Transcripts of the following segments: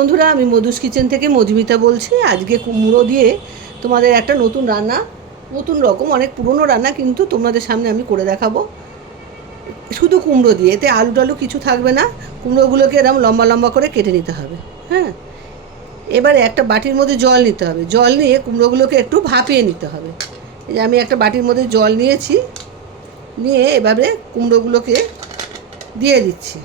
বন্ধুরা, আমি মধুস কিচেন থেকে মধুমিতা বলছি। আজকে কুমড়ো দিয়ে তোমাদের একটা নতুন রান্না, নতুন রকম, অনেক পুরনো রান্না কিন্তু তোমাদের সামনে আমি করে দেখাবো। শুধু কুমড়ো দিয়ে, এতে আলু টালু কিছু থাকবে না। কুমড়োগুলোকে এরকম লম্বা লম্বা করে কেটে নিতে হবে। হ্যাঁ, এবারে একটা বাটির মধ্যে জল নিতে হবে। জল নিয়ে কুমড়োগুলোকে একটু ভাপিয়ে নিতে হবে। এই যে আমি একটা বাটির মধ্যে জল নিয়েছি, নিয়ে এভাবে কুমড়োগুলোকে দিয়ে দিচ্ছি।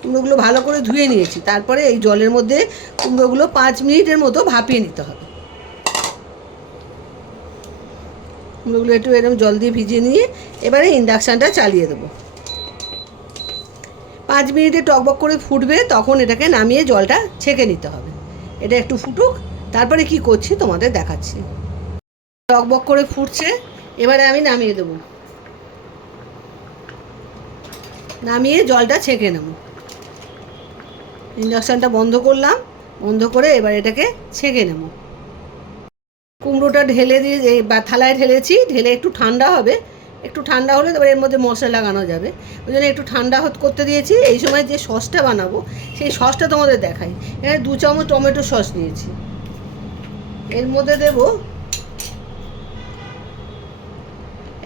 কুমড়োগুলো ভালো করে ধুয়ে নিয়েছি। তারপরে এই জলের মধ্যে কুমড়োগুলো 5 মিনিটের মতো ভাপিয়ে নিতে হবে। কুমড়োগুলো একটু এরকম জল দিয়ে ভিজিয়ে নিয়ে এবারে ইন্ডাকশানটা চালিয়ে দেবো। 5 মিনিটে টকবক করে ফুটবে, তখন এটাকে নামিয়ে জলটা ছেঁকে নিতে হবে। এটা একটু ফুটুক, তারপরে কি করছি তোমাদের দেখাচ্ছি। টকবক করে ফুটছে, এবারে আমি নামিয়ে দেবো। নামিয়ে জলটা ছেঁকে নেব। ইন্ডাকশানটা বন্ধ করলাম, বন্ধ করে এবার এটাকে ছেঁকে নেব। কুমড়োটা ঢেলে দিয়ে বা থালায় ঢেলেছি, ঢেলে একটু ঠান্ডা হবে। একটু ঠান্ডা হলে তারপরে এর মধ্যে মশলা লাগানো যাবে। ওই জন্য একটু ঠান্ডা করতে দিয়েছি। এই সময় যে সসটা বানাবো সেই সসটা তোমাদের দেখাই। এখানে 2 চামচ টমেটো সস নিয়েছি। এর মধ্যে দেব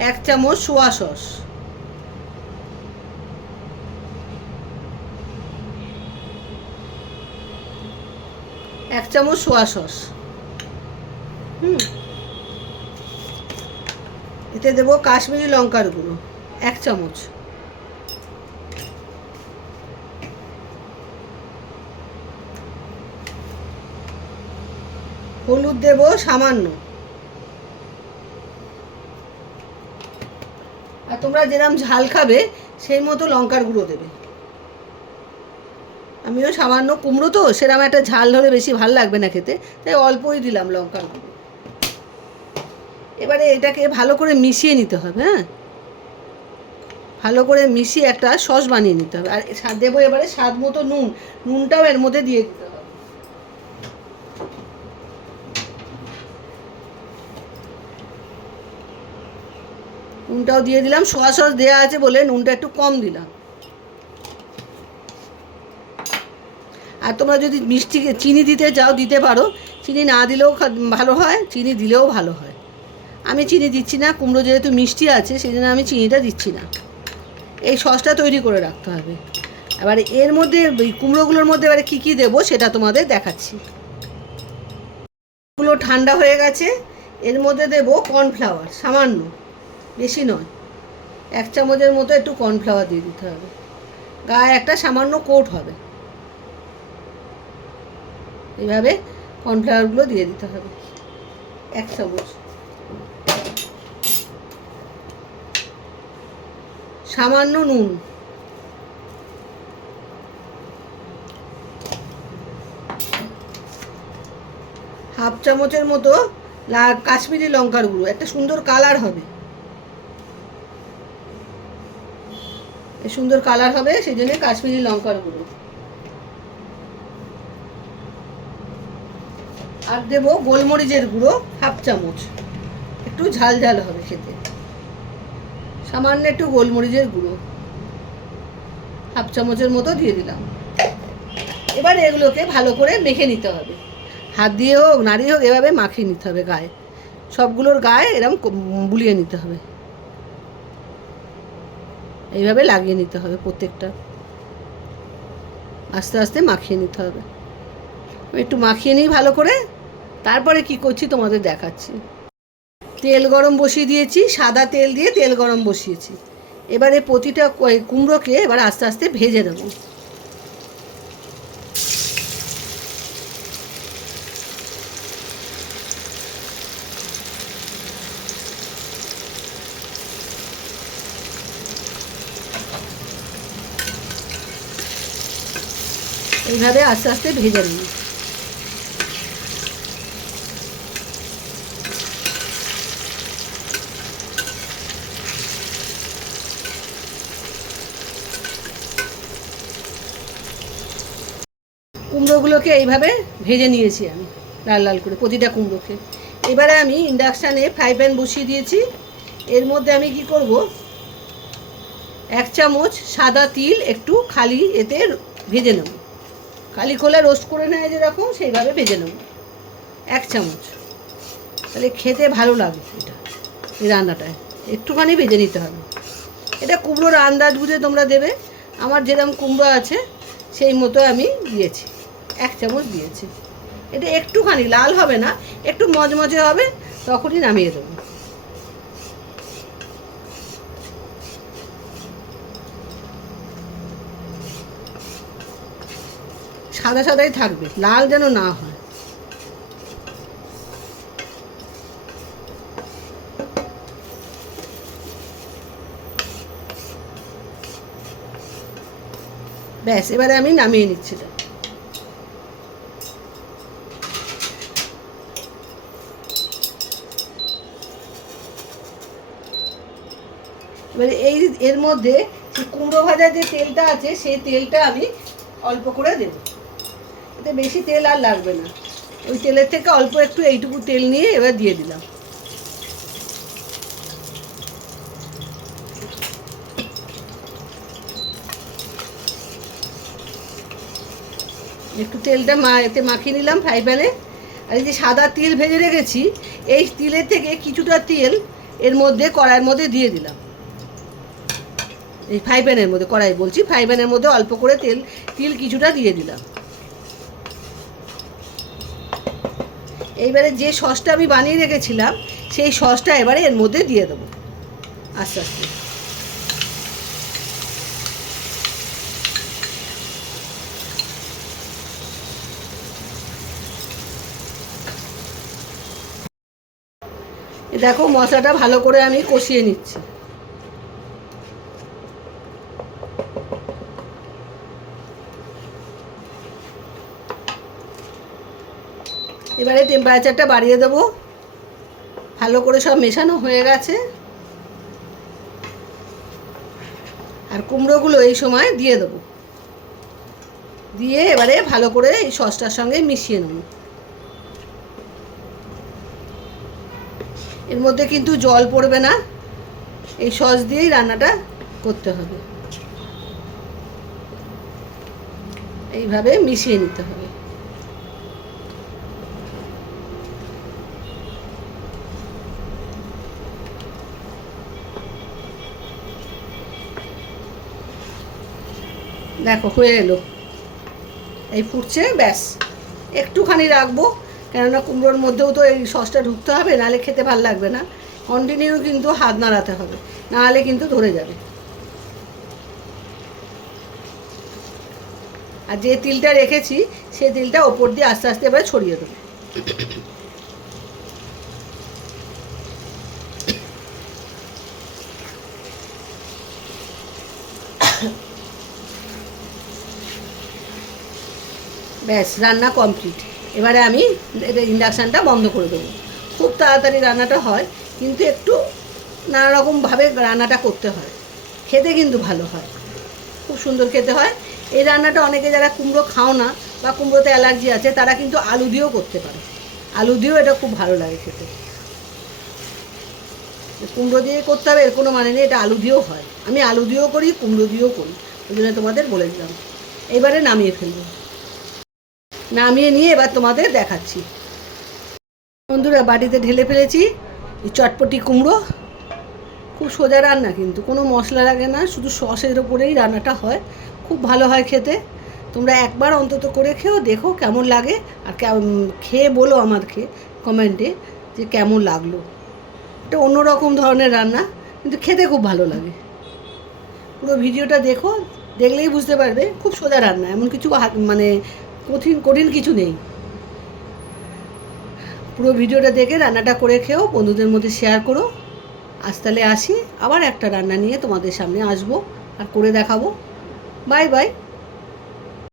1 চামচ সোয়া সস, 1 চামচ সোয়া সস। এতে দেবো কাশ্মীরি লঙ্কার গুঁড়ো 1 চামচ, হলুদ দেবো সামান্য। আর তোমরা যেরকম ঝাল খাবে সেই মতো লঙ্কার গুঁড়ো দেবে। আমিও সামান্য, কুমড়ো তো সেরকম একটা ঝাল ধরে বেশি ভালো লাগবে না খেতে, তাই অল্পই দিলাম লঙ্কার গুঁড়ো। এবারে এটাকে ভালো করে মিশিয়ে নিতে হবে। হ্যাঁ, ভালো করে মিশিয়ে একটা সস বানিয়ে নিতে হবে। আর দেবো এবারে স্বাদ মতো নুন। নুনটাও এর মধ্যে দিয়ে দিতে হবে। নুনটাও দিয়ে দিলাম। সোয়া সস দেওয়া আছে বলে নুনটা একটু কম দিলাম। আর তোমরা যদি মিষ্টি চিনি দিতে চাও দিতে পারো, চিনি না দিলেও ভালো হয়, চিনি দিলেও ভালো হয়। আমি চিনি দিচ্ছি না, কুমড়ো যেহেতু মিষ্টি আছে সেই জন্য আমি চিনিটা দিচ্ছি না। এই সসটা তৈরি করে রাখতে হবে। এবারে এর মধ্যে কুমড়োগুলোর মধ্যে এবারে কী কী দেবো সেটা তোমাদের দেখাচ্ছি। কুমড়ো ঠান্ডা হয়ে গেছে, এর মধ্যে দেবো কর্নফ্লাওয়ার সামান্য, বেশি নয়। 1 চামচের মতো একটু কর্নফ্লাওয়ার দিয়ে দিতে হবে, গায়ে একটা সামান্য কোট হবে। এইভাবে কর্নফ্লাওয়ারগুলো দিয়ে দিতে হবে 1 চামচ। সামান্য নুন, হাফ চামচের মতো কাশ্মীরি লঙ্কার গুঁড়ো, একটা সুন্দর কালার হবে। সুন্দর কালার হবে সেই জন্য কাশ্মীরি লঙ্কার গুঁড়ো। আর দেবো গোলমরিচের গুঁড়ো হাফ চামচ, একটু ঝাল ঝাল হবে খেতে। সামান্য একটু গোলমরিচের গুঁড়ো হাফ চামচের মতো দিয়ে দিলাম। এবার এগুলোকে ভালো করে মেখে নিতে হবে। হাত দিয়ে হোক নাড়ি হোক এভাবে মাখিয়ে নিতে হবে গায়ে, সবগুলোর গায়ে এরকম বুলিয়ে নিতে হবে। এইভাবে লাগিয়ে নিতে হবে প্রত্যেকটা, আস্তে আস্তে মাখিয়ে নিতে হবে। একটু মাখিয়ে নিই ভালো করে, তারপরে কি করছি তোমাদের দেখাচ্ছি। তেল গরম বসিয়ে দিয়েছি, সাদা তেল দিয়ে তেল গরম বসিয়েছি। এবারে প্রতিটা কুমড়োকে এবার আস্তে আস্তে ভেজে দেবো। এইভাবে আস্তে আস্তে ভেজে নিই। কুমড়োগুলোকে এইভাবে ভেজে নিয়েছি আমি লাল লাল করে প্রতিটা কুমড়োকে। এবারে আমি ইন্ডাকশানে ফ্রাই প্যান বসিয়ে দিয়েছি। এর মধ্যে আমি কি করব, 1 চামচ সাদা তিল একটু খালি এতে ভেজে নেব। কালি খোলা রোস্ট করে নেয় যেরকম সেইভাবে ভেজে নেব 1 চামচ। তাহলে খেতে ভালো লাগে এটা, এই রান্নাটায় একটুখানি ভেজে নিতে হবে। এটা কুমড়োর আন্দাজ বুঝে তোমরা দেবে। আমার যেরকম কুমড়ো আছে সেই মতো আমি দিয়েছি, 1 চামচ দিয়েছি। এটা একটুখানি লাল হবে না, একটু মজমজে হবে, তখনই নামিয়ে দেবো। সাদা সাদাই থাকবে, লাল যেন না হয়। ব্যাস, এবারে আমি নামিয়ে নিচ্ছি। এবারে এর মধ্যে কুমড়ো ভাজার যে তেলটা আছে সেই তেলটা আমি অল্প করে দেব। এতে বেশি তেল আর লাগবে না, ওই তেলের থেকে অল্প একটু এইটুকু তেল নিয়ে এবার দিয়ে দিলাম। একটু তেলটা এতে মাখিয়ে নিলাম ফ্রাই প্যানে। আর এই যে সাদা তিল ভেজে রেখেছি, এই তিলের থেকে কিছুটা তেল এর মধ্যে কড়াইয়ের মধ্যে দিয়ে দিলাম। এই ফ্রাই প্যানের মধ্যে, কড়াই বলছি, ফ্রাই প্যানের মধ্যে অল্প করে তিল কিছুটা দিয়ে দিলাম। এইবারে যে সসটা আমি বানিয়ে রেখেছিলাম সেই সসটা এবারে এর মধ্যে দিয়ে দেবো আস্তে আস্তে। দেখো মশলাটা ভালো করে আমি কষিয়ে নিচ্ছি। এবারে টেম্পারেচারটা বাড়িয়ে দেবো। ভালো করে সব মেশানো হয়ে গেছে। আর কুমড়োগুলো এই সময় দিয়ে দেবো, দিয়ে এবারে ভালো করে এই সসটার সঙ্গে মিশিয়ে নেব। এর মধ্যে কিন্তু জল পড়বে না, এই সস দিয়েই রান্নাটা করতে হবে। এইভাবে মিশিয়ে নিতে হবে। দেখো হয়ে এলো, এই ফুটছে, ব্যাস একটুখানি রাখবো, কেননা কুমড়োর মধ্যেও তো এই সসটা ঢুকতে হবে, নাহলে খেতে ভালো লাগবে না। কন্টিনিউ কিন্তু হাত নাড়াতে হবে, নাহলে কিন্তু ধরে যাবে। আর যে তিলটা রেখেছি সেই তিলটা ওপর দিয়ে আস্তে আস্তে এবার ছড়িয়ে দেবো। ব্যাস রান্না কমপ্লিট। এবারে আমি এটা ইন্ডাকশানটা বন্ধ করে দেবো। খুব তাড়াতাড়ি রান্নাটা হয়, কিন্তু একটু নানা রকমভাবে রান্নাটা করতে হয়, খেতে কিন্তু ভালো হয়, খুব সুন্দর খেতে হয়। এই রান্নাটা অনেকে যারা কুমড়ো খাও না বা কুমড়োতে অ্যালার্জি আছে তারা কিন্তু আলু দিয়েও করতে পারে, আলু দিয়েও এটা খুব ভালো লাগে খেতে। কুমড়ো দিয়ে করতে হবে এর কোনো মানে নেই, এটা আলু দিয়েও হয়। আমি আলু দিয়েও করি, কুমড়ো দিয়েও করি, ওই জন্য তোমাদের বলে দিলাম। এবারে নামিয়ে ফেলবো। নামিয়ে নিয়ে এবার তোমাদের দেখাচ্ছি। বন্ধুরা বাটিতে ঢেলে ফেলেছি এই চটপটি কুমড়ো। খুব সোজা রান্না, কিন্তু কোনো মশলা লাগে না, শুধু সসের ওপরেই রান্নাটা হয়, খুব ভালো হয় খেতে। তোমরা একবার অন্তত করে খেও, দেখো কেমন লাগে, আর খেয়ে বলো আমাকে কমেন্টে যে কেমন লাগলো। এটা অন্যরকম ধরনের রান্না, কিন্তু খেতে খুব ভালো লাগে। পুরো ভিডিওটা দেখো, দেখলেই বুঝতে পারবে খুব সোজা রান্না, এমন কিছু মানে কঠিন কিছু নেই। পুরো ভিডিওটা দেখে রান্নাটা করে খেও, বন্ধুদের মধ্যে শেয়ার করো। আজ তাহলে আসি, আবার একটা রান্না নিয়ে তোমাদের সামনে আসবো আর করে দেখাবো। Bye bye.